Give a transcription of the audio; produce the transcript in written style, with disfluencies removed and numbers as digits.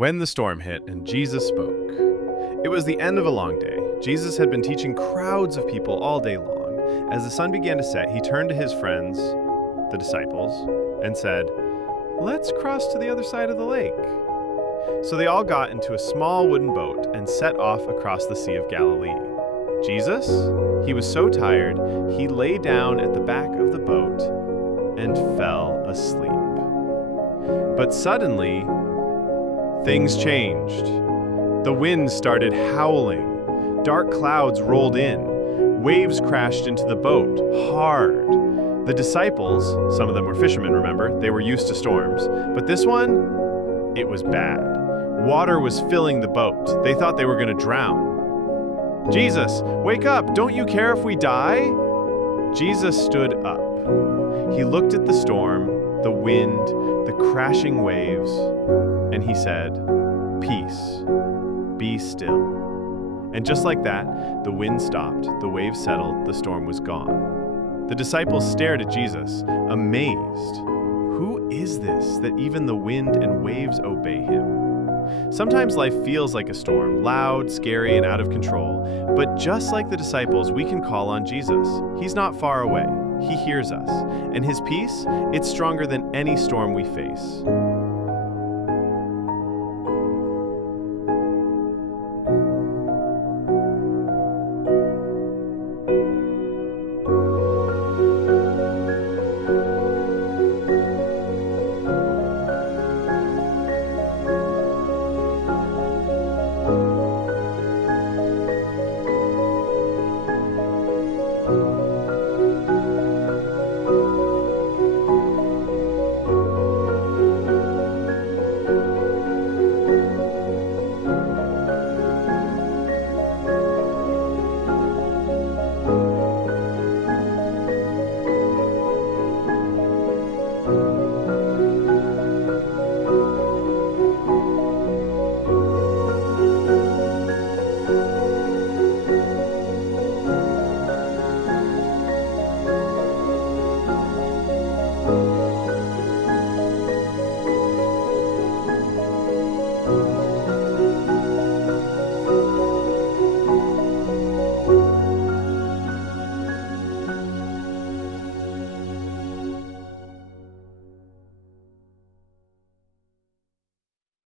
When the storm hit and Jesus spoke. It was the end of a long day. Jesus had been teaching crowds of people all day long. As the sun began to set, he turned to his friends, the disciples, and said, "Let's cross to the other side of the lake." So they all got into a small wooden boat and set off across the Sea of Galilee. Jesus, he was so tired, he lay down at the back of the boat and fell asleep. But suddenly, things changed. The wind started howling. Dark clouds rolled in. Waves crashed into the boat, hard. The disciples, some of them were fishermen, remember? They were used to storms. But this one, it was bad. Water was filling the boat. They thought they were going to drown. "Jesus, wake up! Don't you care if we die?" Jesus stood up. He looked at the storm, the wind, the crashing waves, and he said, "Peace, be still." And just like that, the wind stopped, the waves settled, the storm was gone. The disciples stared at Jesus, amazed. Who is this that even the wind and waves obey him? Sometimes life feels like a storm, loud, scary, and out of control. But just like the disciples, we can call on Jesus. He's not far away. He hears us. And his peace, it's stronger than any storm we face.